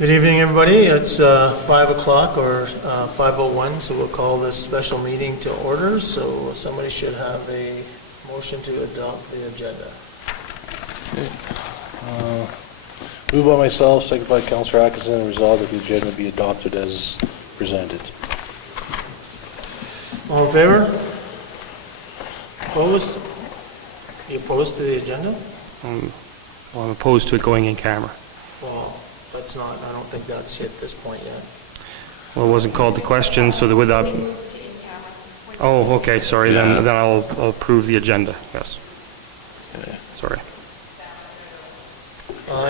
Good evening, everybody. It's 5 o'clock or 5:01, so we'll call this special meeting to order. So somebody should have a motion to adopt the agenda. Moved by myself, second by Councillor Atkinson, and resolved that the agenda be adopted as presented. All in favor? Opposed? You opposed to the agenda? Well, I'm opposed to it going in camera. Well, that's not, I don't think that's hit this point yet. Well, it wasn't called to question, so would that... Oh, okay, sorry, then I'll approve the agenda, yes. Okay. Sorry.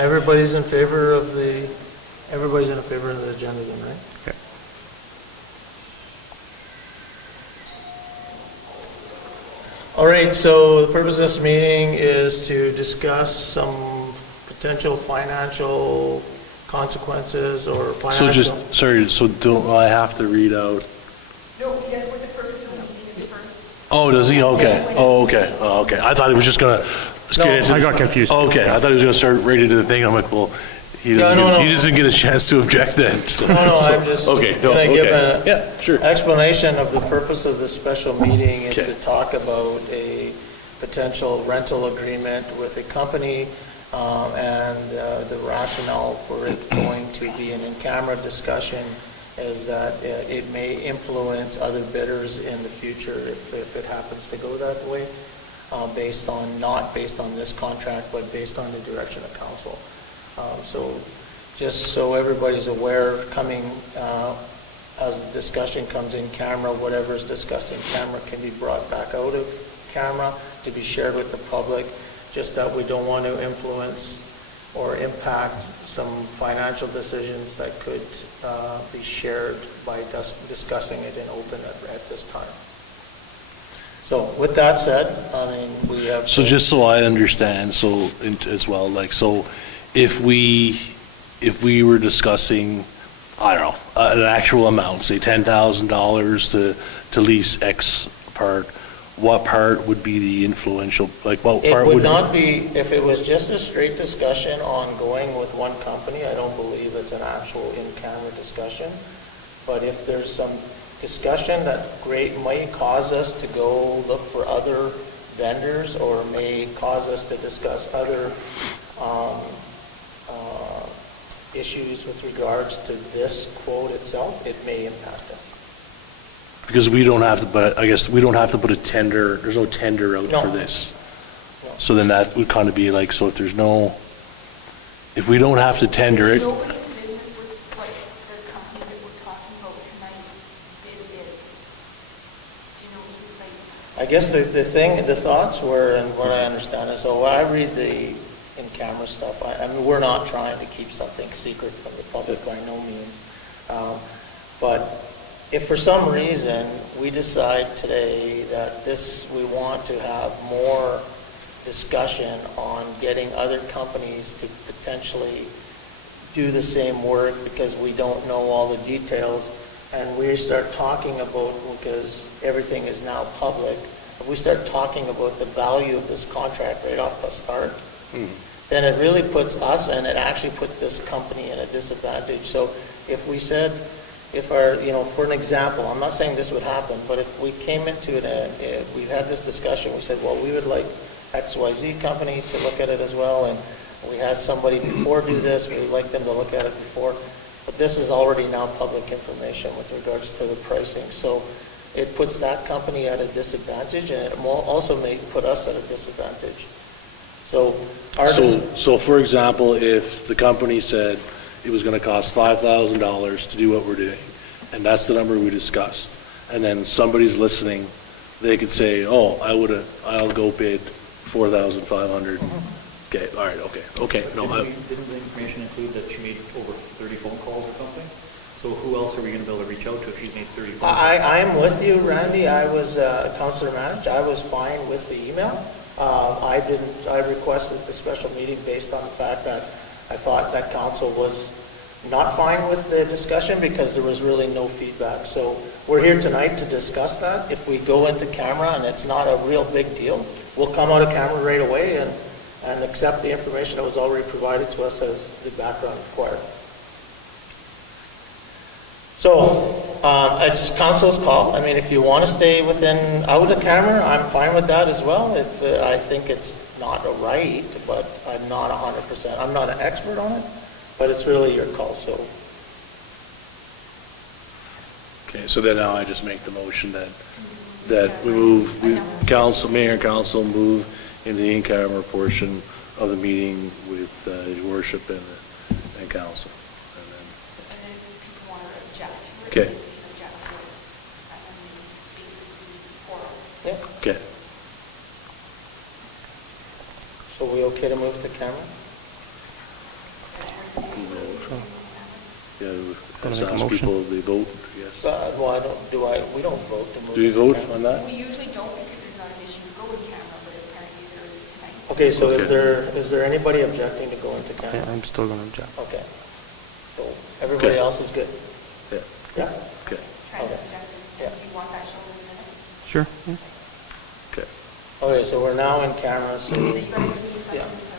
Everybody's in favor of the agenda then, right? Okay. All right, so the purpose of this meeting is to discuss some potential financial consequences or financial... So don't I have to read out? No, he does what the purpose of the meeting is first. Oh, does he? Okay. Oh, okay. Oh, okay. I thought he was just going to... I got confused. Okay, I thought he was going to start right into the thing. I'm like, well, he doesn't get a chance to object then. So, I'm just okay, going to give an sure. explanation of the purpose of this special meeting is Okay. to talk about a potential rental agreement with a company and the rationale for it going to be an in-camera discussion is that it may influence other bidders in the future if it happens to go that way, not based on this contract, but based on the direction of council. So just so everybody's aware, coming as the discussion comes in camera, whatever's discussed in camera can be brought back out of camera to be shared with the public, just that we don't want to influence or impact some financial decisions that could be shared by discussing it in open at this time. So with that said, I mean, we have... So just so I understand, as well, like, so if we were discussing, I don't know, an actual amount, say $10,000 to lease X part, what part would be the influential, like what part would not be, if it was just a straight discussion on going with one company, I don't believe it's an actual in-camera discussion. But if there's some discussion that might cause us to go look for other vendors or may cause us to discuss other issues with regards to this quote itself, it may impact us. Because we don't have to, but I guess we don't have to put a tender, there's no tender out for this. No. So then that would kind of be like, so if we don't have to tender it, Nobody in business with like the company that we're talking about tonight bid. You know, like... I guess the thoughts were, and what I understand is, so I read the in-camera stuff. I mean, we're not trying to keep something secret from the public by no means. But if for some reason we decide today that we want to have more discussion on getting other companies to potentially do the same work because we don't know all the details, and we start talking about, because everything is now public, if we start talking about the value of this contract right off the start, then it really puts us, and it actually puts this company in a disadvantage. So if we said, for an example, I'm not saying this would happen, but if we came into it and we've had this discussion, we said, well, we would like XYZ company to look at it as well, and we had somebody before do this, we would like them to look at it before, but this is already now public information with regards to the pricing. So it puts that company at a disadvantage, and it also may put us at a disadvantage. So for example, if the company said it was going to cost $5,000 to do what we're doing, and that's the number we discussed, and then somebody's listening, they could say, oh, I'll go bid $4,500. Okay, all right, okay. No, didn't the information include that she made over 30 phone calls or something? So who else are we going to be able to reach out to if she's made 30 phone calls? I'm with you, Randy. I was councillor manager. I was fine with the email. I requested the special meeting based on the fact that I thought that council was not fine with the discussion because there was really no feedback. So we're here tonight to discuss that. If we go into camera and it's not a real big deal, we'll come out of camera right away and accept the information that was already provided to us as the background required. So, it's council's call. I mean, if you want to stay within, out of camera, I'm fine with that as well. If, I think it's not a right, but I'm not 100%, I'm not an expert on it, but it's really your call, so. Okay, so then now I just make the motion that we move, mayor and council move in the in-camera portion of the meeting with your worship and council. And then, And then if people want to object to it, Okay. they can object to it. And then it's basically oral. Yeah, okay, so we okay to move to camera? yeah, Gonna let's make a ask motion. people if they vote, yes. Well, we don't vote to move. Do you to vote camera. on that? We usually don't because there's not an issue to go in camera, but apparently there is tonight. Okay, so Okay. is there anybody objecting to go into Yeah, camera? I'm still going to object. Okay. So everybody Okay. else is good? Yeah, Yeah? okay, Trying to Okay. object, Yeah. and do you want that shown in the minutes? Sure. Yeah. okay. Okay, so we're now in camera, so, So you gotta give me yeah. something